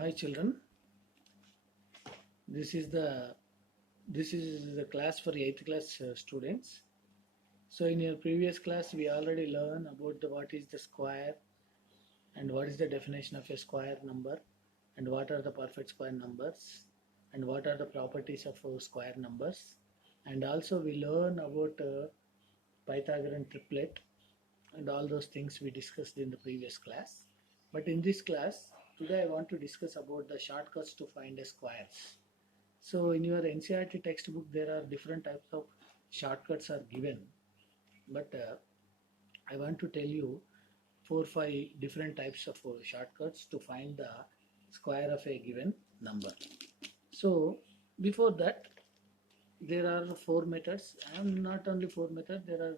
Hi children, this is the class for 8th class students. So in your previous class we already learned about what is the square and what is the definition of a square number and what are the perfect square numbers and what are the properties of square numbers, and also we learn about Pythagorean triplet and all those things we discussed in the previous class. But in this class today I want to discuss about the shortcuts to find a squares. So in your NCERT textbook there are different types of shortcuts are given, but I want to tell you 4-5 different types of shortcuts to find the square of a given number. So before that there are 4 methods, and not only 4 methods, there are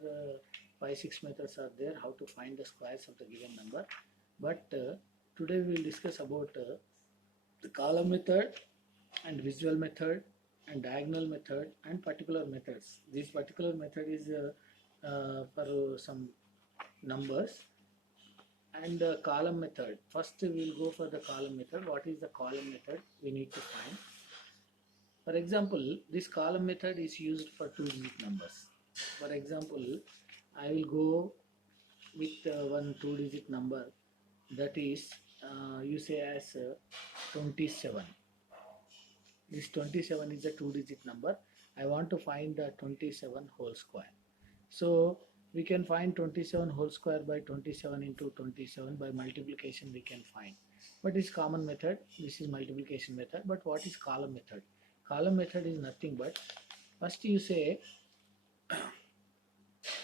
5-6 methods are there how to find the squares of the given number. But today we will discuss about the column method and visual method and diagonal method and particular methods. This particular method is for some numbers, and column method. First we will go for the column method. What is the column method we need to find? For example, this column method is used for 2-digit numbers. For example, I will go with one 2-digit number, that is you say as 27. This 27 is a 2-digit number. I want to find the 27 whole square. So we can find 27 whole square by 27 into 27 by multiplication we can find. What is common method? This is multiplication method. But what is column method? Column method is nothing but first you say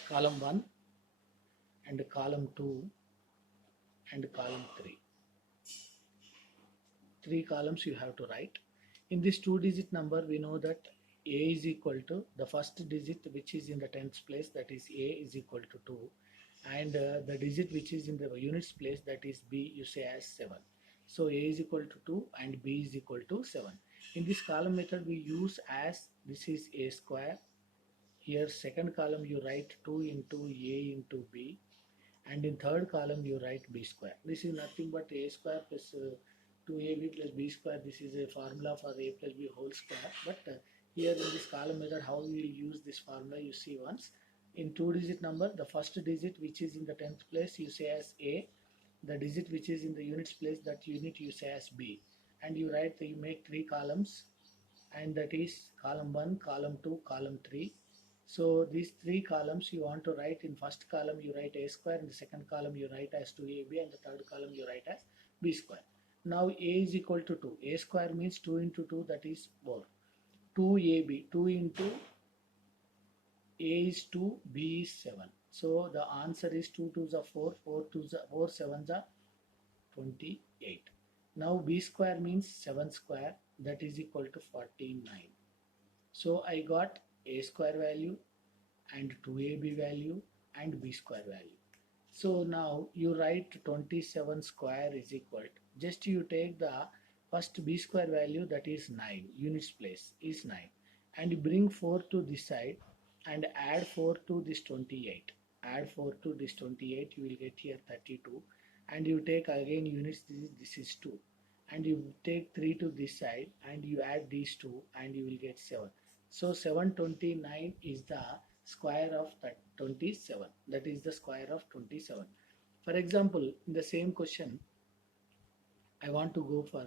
column 1 and column 2 and column 3. 3 columns you have to write. In this 2-digit number we know that a is equal to the first digit which is in the tens place, that is a is equal to 2, and the digit which is in the units place, that is b, you say as 7. So a is equal to 2 and b is equal to 7. In this column method we use as this is a square. Here second column you write 2 into a into b, and in third column you write b square. This is nothing but a square plus 2ab plus b square. This is a formula for a plus b whole square. But here in this column method how we will use this formula, you see once. In 2-digit number, the first digit which is in the 10th place you say as a, the digit which is in the units place, that unit you say as b, and you write, you make 3 columns, and that is column 1, column 2, column 3. So these 3 columns you want to write. In first column you write a square, in the second column you write as 2ab, and the third column you write as b square. Now a is equal to 2. A square means 2 into 2, that is 4. 2ab, 2 into a is 2, b is 7. So the answer is 2 2s are 4, 4 2s are 4 7s are 28. Now b square means 7 square, that is equal to 49. So I got a square value and 2ab value and b square value. So now you write 27 square is equal to, just you take the first b square value, that is 9, units place is 9, and you bring 4 to this side and add 4 to this 28. Add 4 to this 28, you will get here 32, and you take again units, this is 2, and you take 3 to this side and you add these 2 and you will get 7. So 729 is the square of that 27, that is the square of 27. For example, in the same question I want to go for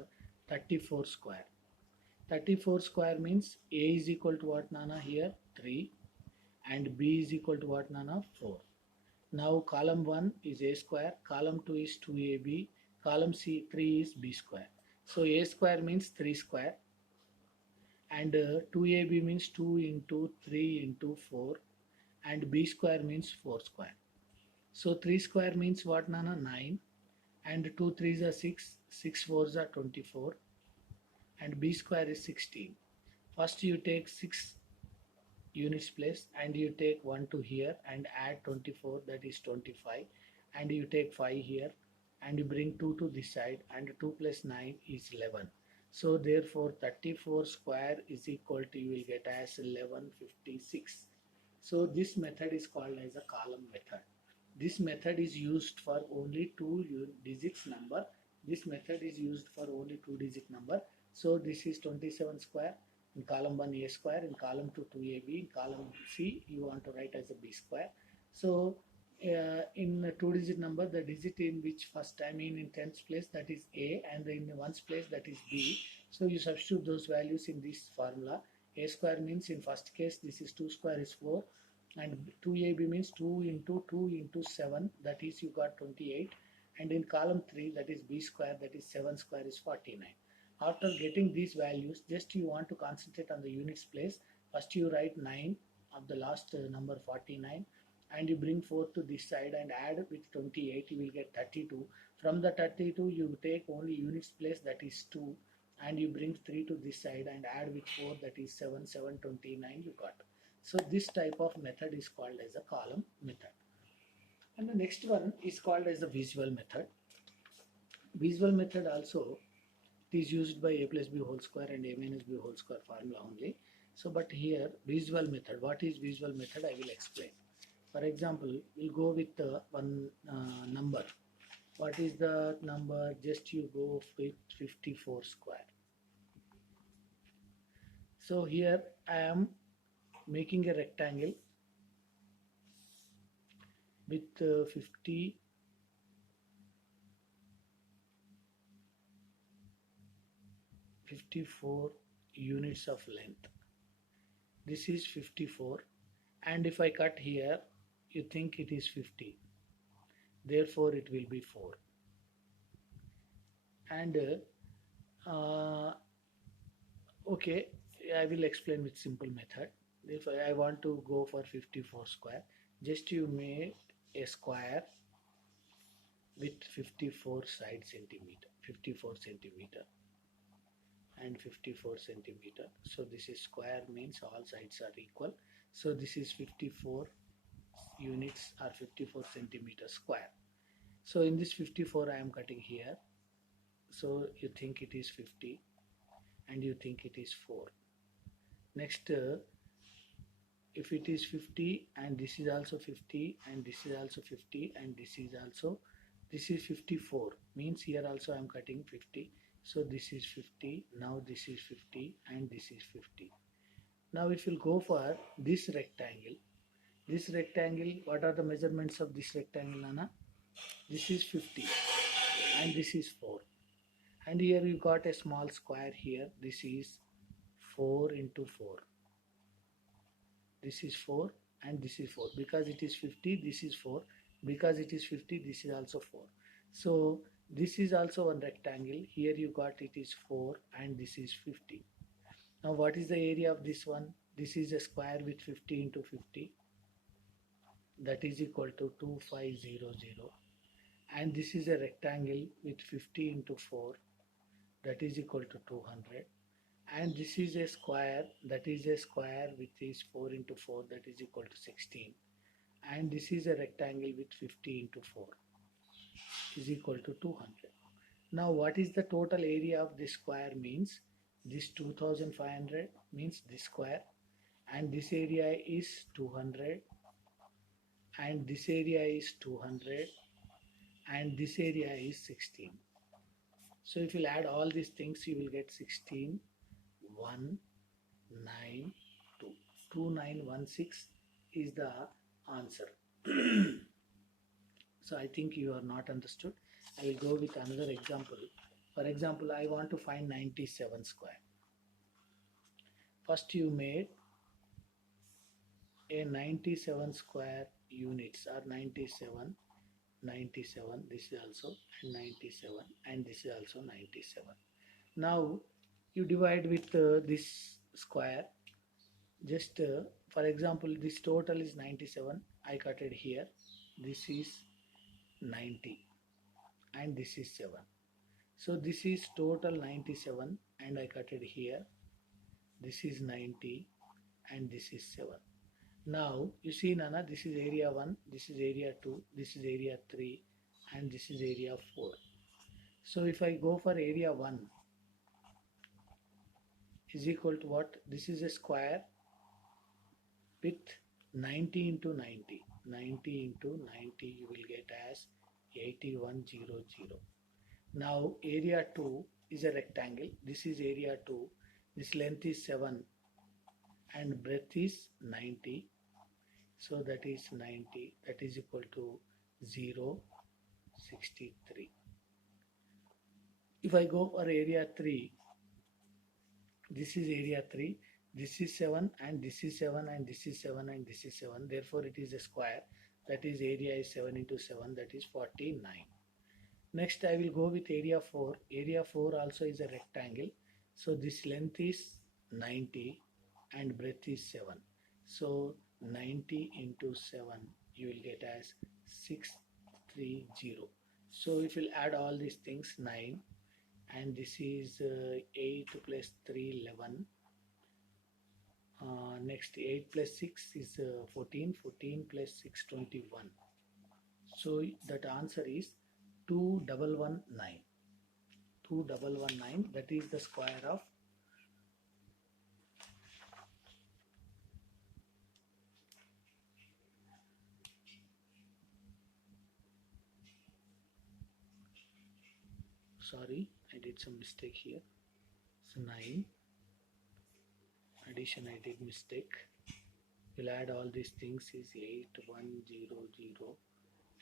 34 square. 34 square means a is equal to what, Nana? Here 3, and b is equal to what, Nana? 4. Now column 1 is a square, column 2 is 2ab, column 3 is b square. So a square means 3 square, and 2ab means 2 into 3 into 4, and b square means 4 square. So 3 square means what, Nana? 9, and 2 3s are 6, 6 4s are 24, and b square is 16. First you take 6 units place and you take 1 to here and add 24, that is 25, and you take 5 here and you bring 2 to this side, and 2 plus 9 is 11. So therefore 34 square is equal to, you will get as 1156. So this method is called as a column method. This method is used for only 2 digits number. This method is used for only 2-digit number. So this is 27 square. In column 1 a square, in column 2 2ab, in column C you want to write as a b square. So in a 2-digit number, the digit in which first I mean in tens place, that is a, and in ones place, that is b. So you substitute those values in this formula. A square means in first case this is 2 square is 4, and 2ab means 2 into 7, that is you got 28, and in column 3, that is b square, that is 7 square is 49. After getting these values, just you want to concentrate on the units place. First you write 9 of the last number 49, and you bring 4 to this side and add with 28, you will get 32. From the 32 you take only units place, that is 2, and you bring 3 to this side and add with 4, that is 7, 729 you got. So this type of method is called as a column method. And the next one is called as the visual method. Visual method also, it is used by a plus b whole square and a minus b whole square formula only. So but here visual method, what is visual method, I will explain. For example, we'll go with one number. What is the number? Just you go with 54 square. So here I am making a rectangle with 54 units of length. This is 54, and if I cut here, you think it is 50, therefore it will be 4. And okay, I will explain with simple method. If I want to go for 54 square, just you make a square with 54 side centimeter, 54 centimeter and 54 centimeter. So this is square, means all sides are equal. So this is 54 units or 54 centimeter square. So in this 54 I am cutting here. So you think it is 50 and you think it is 4. Next, if it is 50 and this is also 50 and this is also 50 and this is 54, means here also I am cutting 50. So this is 50, now this is 50 and this is 50. Now it will go for this rectangle. This rectangle, what are the measurements of this rectangle, Nana? This is 50 and this is 4. And here you got a small square here. This is 4 into 4. This is 4 and this is 4. Because it is 50, this is 4. Because it is 50, this is also 4. So this is also one rectangle. Here you got it is 4 and this is 50. Now what is the area of this one? This is a square with 50 into 50. That is equal to 2500. And this is a rectangle with 50 into 4. That is equal to 200. And this is a square, that is a square which is 4 into 4, that is equal to 16. And this is a rectangle with 50 into 4 is equal to 200. Now what is the total area of this square? Means this 2500 means this square, and this area is 200, and this area is 200, and this area is 16. So if you add all these things, you will get 16, 1, 9, 2. 2916 is the answer. So I think you are not understood. I will go with another example. For example, I want to find 97 square. First you made a 97 square units, or 97, 97, this is also 97, and this is also 97. Now you divide with this square. Just for example, this total is 97. I cut it here. This is 90 and this is 7. So this is total 97 and I cut it here. This is 90 and this is 7. Now you see, Nana, this is area 1, this is area 2, this is area 3, and this is area 4. So if I go for area 1 is equal to what? This is a square with 90 into 90. 90 into 90 you will get as 8100. Now area 2 is a rectangle. This is area 2. This length is 7 and breadth is 90. So that is 90. That is equal to 0, 63. If I go for area 3, this is area 3. This is 7 and this is 7 and this is 7 and this is 7. Therefore, it is a square. That is area is 7 into 7. That is 49. Next, I will go with area 4. Area 4 also is a rectangle. So this length is 90 and breadth is 7. So 90 into 7 you will get as 630. So if you add all these things, 9, and this is 8 plus 3, 11. Next 8 plus 6 is 14, 14 plus 6, 21. So that answer is 2119. 2119, that is the square of sorry, I did some mistake here. So 9 addition, I did mistake. We'll add all these things is 8100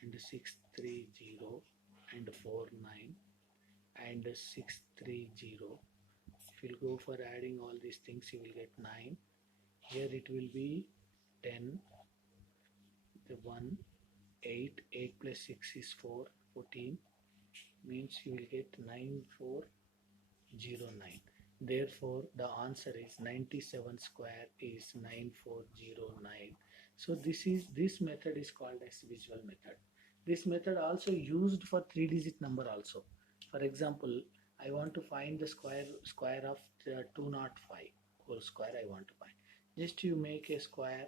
and 630 and 49 and 630. If you'll go for adding all these things, you will get 9. Here it will be 10, the 1, 8, 8 plus 6 is 4, 14, means you will get 9409. Therefore, the answer is 97 square is 9409. So this method is called as visual method. This method also used for 3-digit number also. For example, I want to find the square of the 205 whole square I want to find. Just you make a square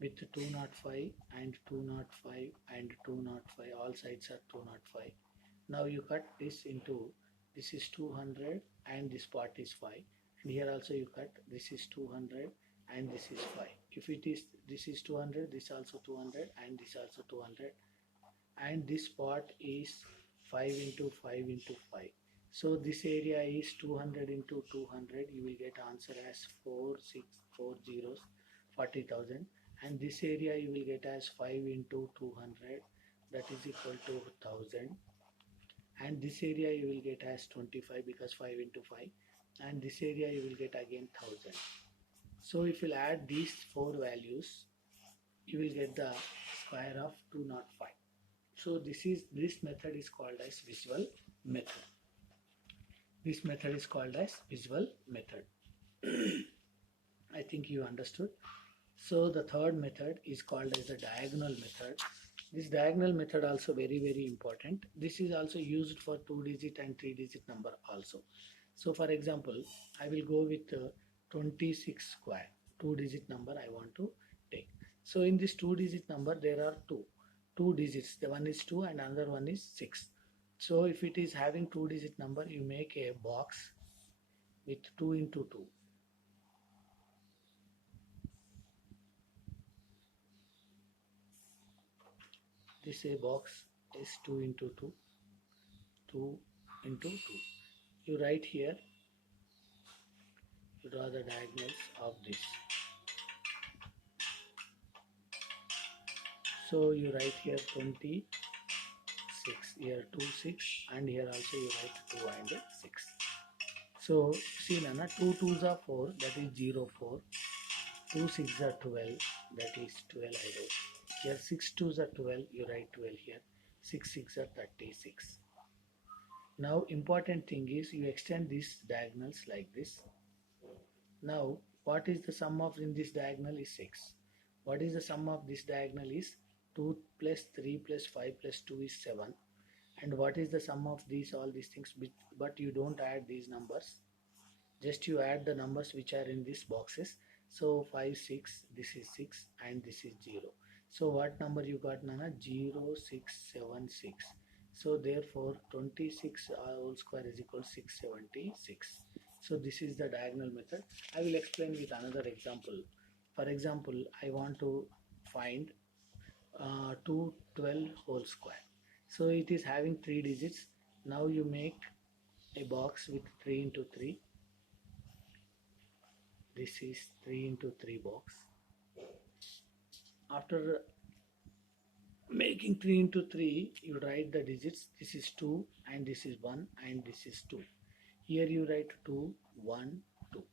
with 205 and 205 and 205, all sides are 205. Now you cut this into, this is 200 and this part is 5, and here also you cut, this is 200 and this is 5. If it is, this is 200, this also 200 and this also 200, and this part is 5 into 5 into 5. So this area is 200 into 200, you will get answer as 4640, 40,000, and this area you will get as 5 into 200, that is equal to 1000, and this area you will get as 25 because 5 into 5, and this area you will get again 1000. So if you add these 4 values, you will get the square of 205. So this method is called as visual method. This method is called as visual method. I think you understood. So the third method is called as the diagonal method. This diagonal method also very important. This is also used for 2-digit and 3-digit number also. So for example, I will go with 26 square, 2-digit number I want to take. So in this 2-digit number there are two digits. The one is 2 and another one is 6. So if it is having 2-digit number, you make a box with 2 into 2. This a box is 2 into 2, 2 into 2. You write here, you draw the diagonals of this. So you write here 26, here 2, 6, and here also you write 2 and 6. So see Nana, 2 2s are 4, that is 0, 4. 2 6 are 12, that is 12 I wrote. Here 6 2s are 12, you write 12 here. 6 6 are 36. Now important thing is you extend these diagonals like this. Now what is the sum of in this diagonal is 6. What is the sum of this diagonal is 2 plus 3 plus 5 plus 2 is 7. And what is the sum of these all these things, but you don't add these numbers, just you add the numbers which are in these boxes. So 5 6, this is 6 and this is 0. So what number you got Nana? 0676. So therefore 26 whole square is equal to 676. So this is the diagonal method. I will explain with another example. For example, I want to find 212 whole square. So it is having 3 digits. Now you make a box with 3 into 3. This is 3 into 3 box. After making 3 into 3, you write the digits. This is 2 and this is 1 and this is 2. Here you write 2, 1, 2.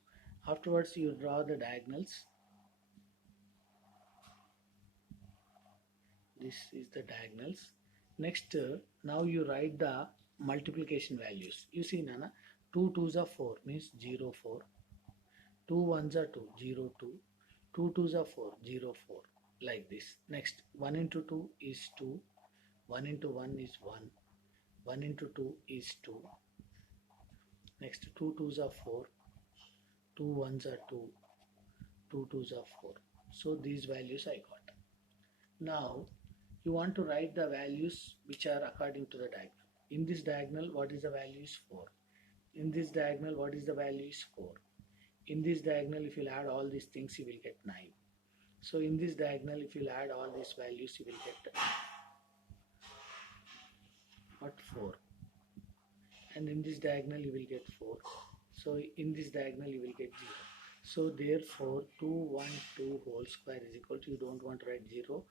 Afterwards you draw the diagonals. This is the diagonals. Next, now you write the multiplication values. You see, Nana, 2 2s are 4 means 0, 4. 2 1s are 2, 0, 2. 2 2s are 4, 0, 4. Like this. Next, 1 into 2 is 2. 1 into 1 is 1. 1 into 2 is 2. Next, 2 2s are 4. 2 1s are 2. 2 2s are 4. So these values I got. Now, you want to write the values which are according to the diagonal. In this diagonal, what is the value is 4. In this diagonal, what is the value is 4. In this diagonal, if you add all these things, you will get 9. So in this diagonal, if you add all these values, you will get what 4. And in this diagonal, you will get 4. So in this diagonal, you will get 0. So therefore, 2 1 2 whole square is equal to, you don't want to write 0,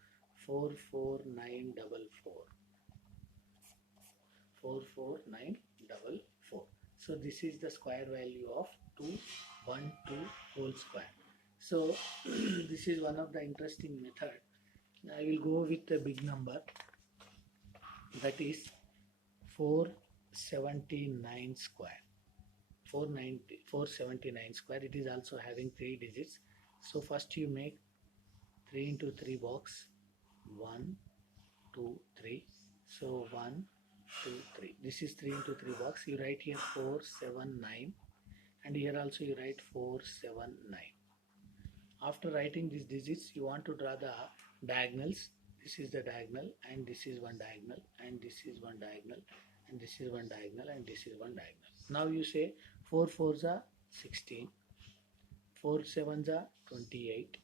4 4 9 4 4. 4 4 9 4. So this is the square value of 2 1 2 whole square. So this is one of the interesting method. I will go with a big number, that is 479 square. 479 square. It is also having 3 digits. So first you make 3 into 3 box. 1 2 3. So 1 2 3. This is 3 into 3 box. You write here 4 7 9, and here also you write 4 7 9. After writing these digits, you want to draw the diagonals. This is the diagonal, and this is one diagonal, and this is one diagonal, and this is one diagonal, and this is one diagonal. Now you say 4 4s are 16, 4 7s are 28,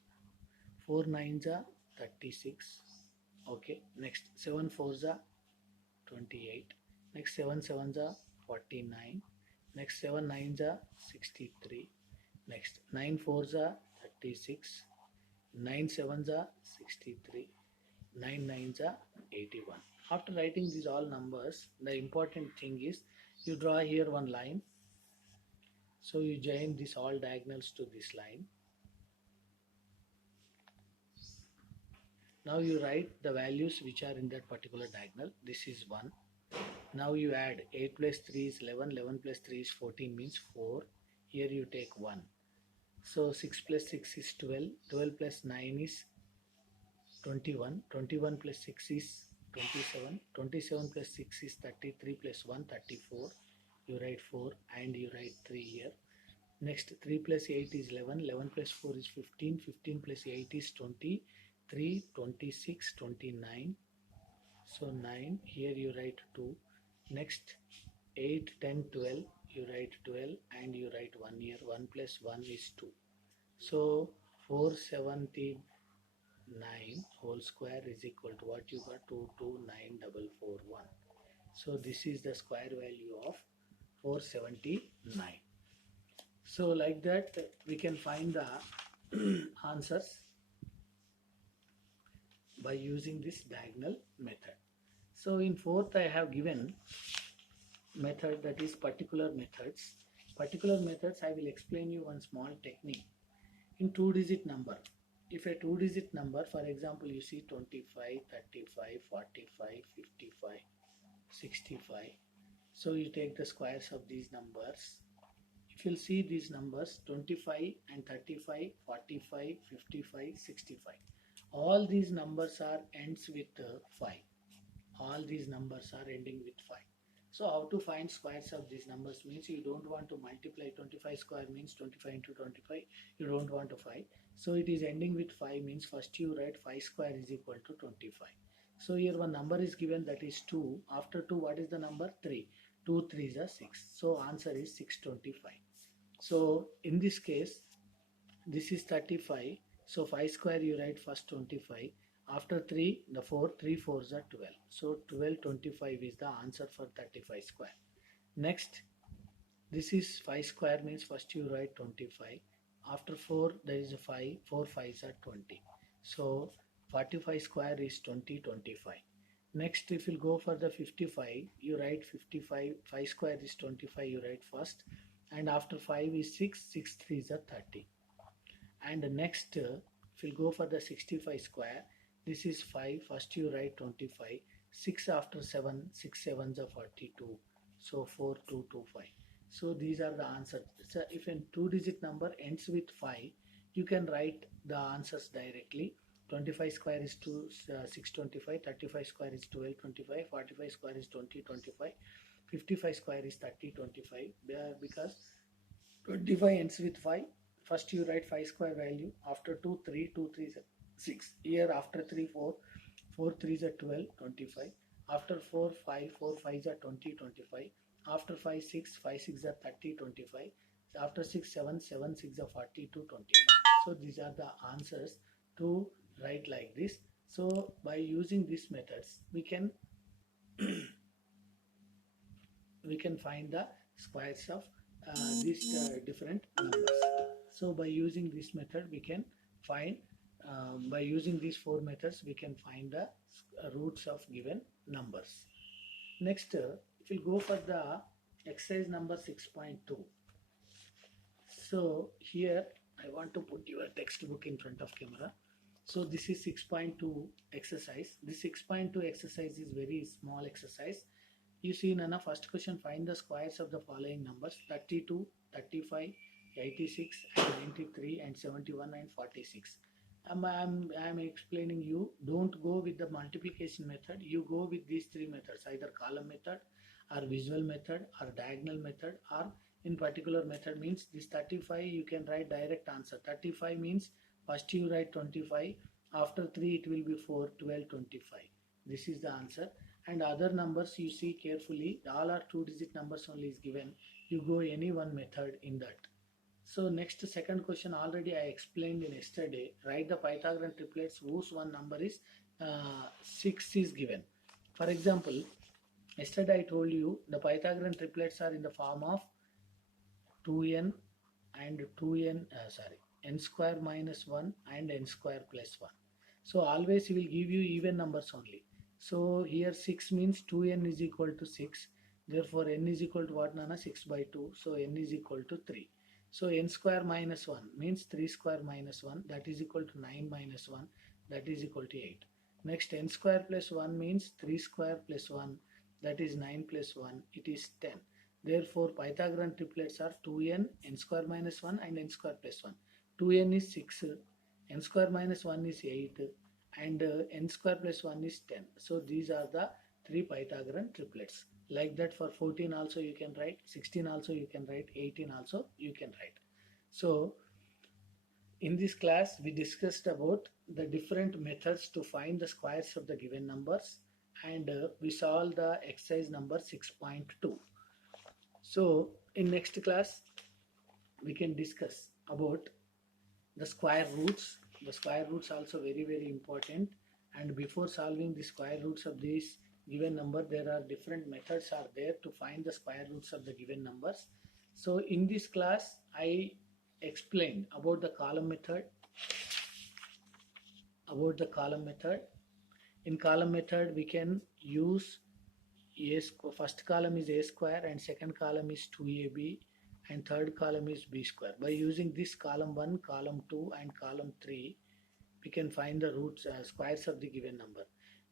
4 9s are 36. Okay, next 7 4s are 28, next 7 7s are 49, next 7 9s are 63, next 9 4s are 36, 9 7s are 63, 9 9s are 81. After writing these all numbers, the important thing is you draw here one line. So you join this all diagonals to this line. Now you write the values which are in that particular diagonal. This is 1. Now you add 8 plus 3 is 11, 11 plus 3 is 14 means 4. Here you take 1. So 6 plus 6 is 12, 12 plus 9 is 21, 21 plus 6 is 27, 27 plus 6 is 33 plus 1 34. You write 4 and you write 3 here. Next 3 plus 8 is 11, 11 plus 4 is 15, 15 plus 8 is 23, 26, 29. So 9, here you write 2. Next 8, 10, 12, you write 12 and you write 1 here. 1 plus 1 is 2. So 479 whole square is equal to what you got? 229441. So this is the square value of 479. So like that we can find the answers by using this diagonal method. So in fourth I have given method, that is particular methods. Particular methods, I will explain you one small technique. In 2-digit number, if a 2-digit number, for example you see 25, 35, 45, 55, 65, so you take the squares of these numbers. If you'll see these numbers 25 and 35, 45, 55, 65, all these numbers are ends with 5. All these numbers are ending with 5. So how to find squares of these numbers means you don't want to multiply 25 square means 25 into 25. You don't want to 5. So it is ending with 5 means first you write 5 square is equal to 25. So here one number is given, that is 2. After 2 what is the number? 3. 2 3s are 6. So answer is 625. So in this case this is 35. So 5 square you write first 25. After 3, the 4, 3 4s are 12. So 1225 is the answer for 35 square. Next, this is 5 square means first you write 25. After 4, there is a 5, 4 5s are 20. So 45 square is 20, 25. Next, if you go for the 55, you write 55, 5 square is 25, you write first. And after 5 is 6, 6 3s are 30. And next, if you go for the 65 square, this is 5, first you write 25, 6 after 7, 6 7s are 42, so 4 2 2 5. So these are the answers. So if a two digit number ends with 5, you can write the answers directly. 25 square is 2 625, 35 square is 1225, 45 square is 2025, 55 square is 3025, because 25 ends with 5. First you write 5 square value. After 2, 3, 2 3s are 6. Here after 3, 4, 4 3s are 12, 25. After 4, 5, 4 5s are 20, 25. After 5, 6, 5 6 are 30, 25. After 6, 7, 7 6 are 40 to 25. So these are the answers to write like this. So by using these methods, we can find the squares of these different numbers. So by using this method we can find, by using these four methods we can find the roots of given numbers. Next, if we go for the exercise number 6.2. so here I want to put your textbook in front of camera. So this is 6.2 exercise. This 6.2 exercise is very small exercise. You see, Nana, first question, find the squares of the following numbers: 32, 35, 86, and 93, and 71, and 46. I'm explaining you, don't go with the multiplication method. You go with these three methods, either column method, or visual method, or diagonal method, or in particular method means this 35, you can write direct answer. 35 means first you write 25, after 3 it will be 4, 12, 25. This is the answer. And other numbers you see carefully, all are two digit numbers only is given. You go any one method in that. So next, second question already I explained in yesterday. Write the Pythagorean triplets whose one number is 6 is given. For example, yesterday I told you the Pythagorean triplets are in the form of 2n and 2n n square minus 1 and n square plus 1. So always he will give you even numbers only. So here 6 means 2n is equal to 6. Therefore n is equal to what, Nana? 6 by 2. So n is equal to 3. So n square minus 1 means 3 square minus 1, that is equal to 9 minus 1, that is equal to 8. Next, n square plus 1 means 3 square plus 1, that is 9 plus 1, it is 10. Therefore, Pythagorean triplets are 2n, n square minus 1 and n square plus 1. 2n is 6, n square minus 1 is 8, and n square plus 1 is 10. So these are the three Pythagorean triplets. Like that for 14 also you can write, 16 also you can write, 18 also you can write. So in this class we discussed about the different methods to find the squares of the given numbers, and we solved the exercise number 6.2. So in next class we can discuss about the square roots. The square roots also very important, and before solving the square roots of this given number, there are different methods are there to find the square roots of the given numbers. So in this class I explained about the column method. In column method we can use first column is a square and second column is 2ab and third column is b square. By using this column 1, column 2 and column 3, we can find the roots, squares of the given number.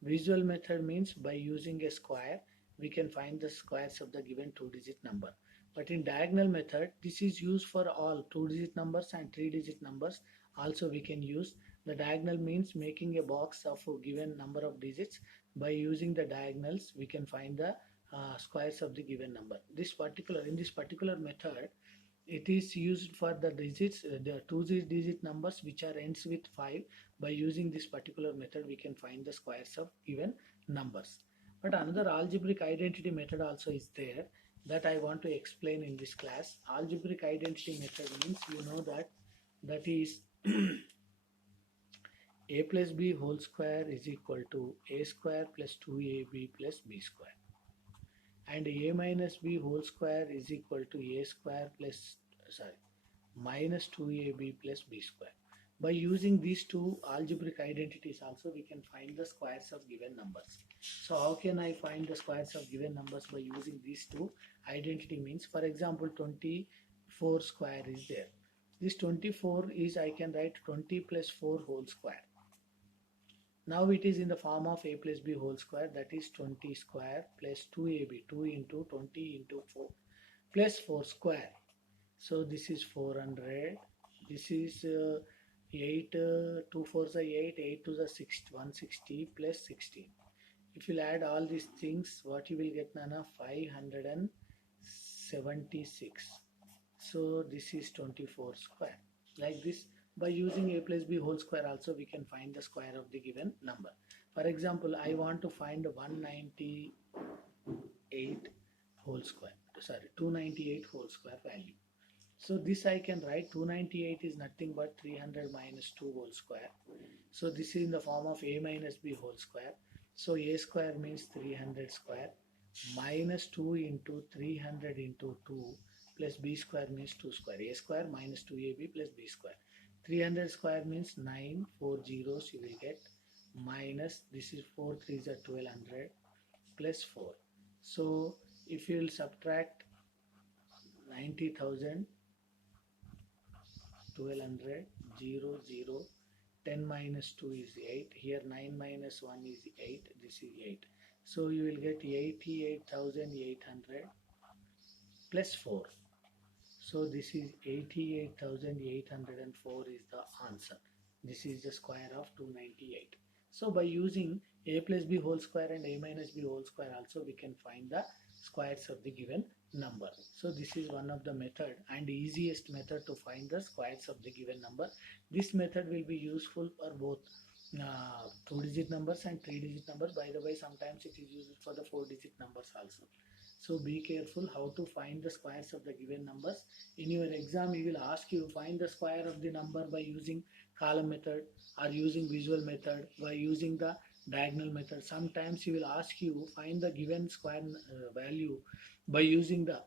Visual method means by using a square we can find the squares of the given two digit number. But in diagonal method, this is used for all two digit numbers and three digit numbers also we can use. The diagonal means making a box of a given number of digits. By using the diagonals we can find the squares of the given number. In this particular method, it is used for the digits, the two digit numbers which are ends with 5. By using this particular method we can find the squares of given numbers. But another algebraic identity method also is there that I want to explain in this class. Algebraic identity method means, you know, that is a plus b whole square is equal to a square plus 2ab plus b square, and a minus b whole square is equal to a square plus, sorry, minus 2ab plus b square. By using these two algebraic identities also we can find the squares of given numbers. So how can I find the squares of given numbers by using these two identity means, for example 24 square is there. This 24 is, I can write 20 plus 4 whole square. Now it is in the form of a plus b whole square, that is 20 square plus 2ab, 2 into 20 into 4 plus 4 square. So this is 400. This is 8, 2 4s are 8, 8 2s are 6, 160 plus 16. If you add all these things, what you will get, Nana? 576. So this is 24 square. Like this, by using a plus b whole square also we can find the square of the given number. For example, I want to find 198 whole square, sorry, 298 whole square value. So this I can write 298 is nothing but 300 minus 2 whole square. So this is in the form of a minus b whole square. So a square means 300 square minus 2 into 300 into 2 plus b square means 2 square. A square minus 2ab plus b square. 300 square means 9, 4 zeros you will get, minus this is 4 3s are 1200 plus 4. So if you will subtract 90,000, 1200, 0, 0, 10 minus 2 is 8, here 9 minus 1 is 8, this is 8. So you will get 88,800 plus 4. So this is 88,804 is the answer. This is the square of 298. So by using a plus b whole square and a minus b whole square also we can find the squares of the given number. So this is one of the method and easiest method to find the squares of the given number. This method will be useful for both 2-digit numbers and 3-digit numbers. By the way, sometimes it is used for the 4-digit numbers also. So be careful how to find the squares of the given numbers. In your exam, he will ask you find the square of the number by using column method or using visual method, by using the diagonal method. Sometimes he will ask you find the given square value by using the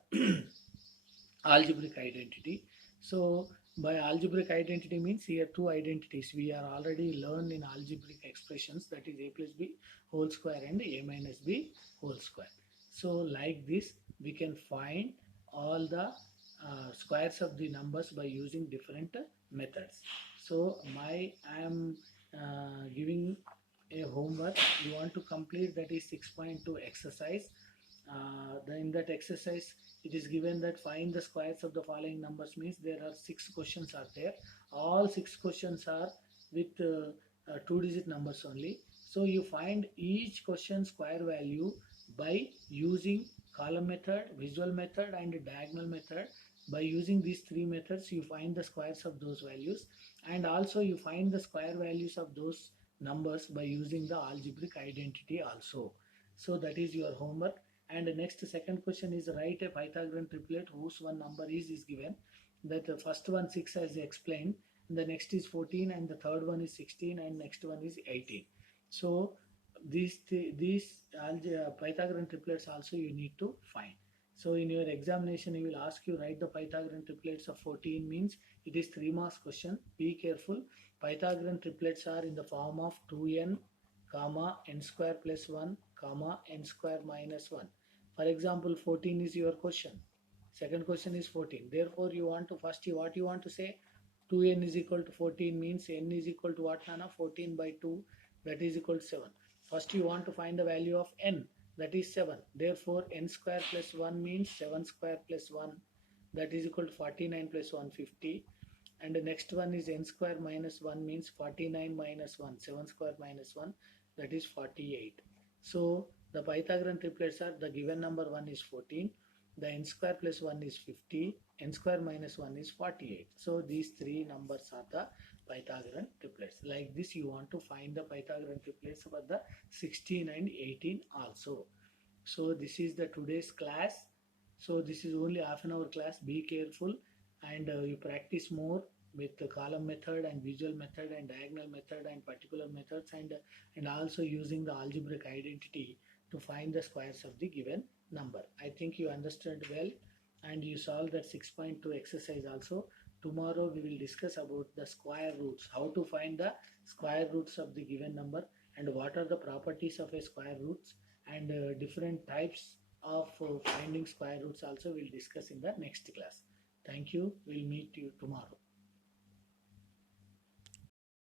algebraic identity. So by algebraic identity means here two identities we are already learned in algebraic expressions, that is a plus b whole square and a minus b whole square. So like this we can find all the squares of the numbers by using different methods. So I am giving a homework you want to complete, that is 6.2 exercise. In that exercise it is given that find the squares of the following numbers, means there are 6 questions are there. All 6 questions are with 2-digit numbers only. So you find each question square value by using column method, visual method and diagonal method. By using these 3 methods you find the squares of those values, and also you find the square values of those numbers by using the algebraic identity also. So that is your homework. And the next second question is write a Pythagorean triplet whose one number is given. That the first one 6 as explained, the next is 14 and the third one is 16 and next one is 18. So these Pythagorean triplets also you need to find. So in your examination he will ask you write the Pythagorean triplets of 14, means it is 3 marks question. Be careful, Pythagorean triplets are in the form of 2n comma n square plus 1 comma n square minus 1. For example 14 is your question, second question is 14, therefore you want to first what you want to say, 2n is equal to 14 means n is equal to what, Nana? 14 by 2, that is equal to 7. First you want to find the value of n, that is 7. Therefore n square plus 1 means 7 square plus 1, that is equal to 49 plus 150. And the next one is n square minus 1 means 49 minus 1, 7 square minus 1, that is 48. So the Pythagorean triplets are the given number 1 is 14, the n square plus 1 is 50, n square minus 1 is 48. So these 3 numbers are the Pythagorean triplets. Like this you want to find the Pythagorean triplets for the 16 and 18 also. So this is the today's class. So this is only half an hour class. Be careful and you practice more with the column method and visual method and diagonal method and particular methods, and also using the algebraic identity to find the squares of the given number. I think you understood well and you solved that 6.2 exercise also. Tomorrow we will discuss about the square roots, how to find the square roots of the given number and what are the properties of a square roots, and different types of finding square roots also we'll discuss in the next class. Thank you. We'll meet you tomorrow.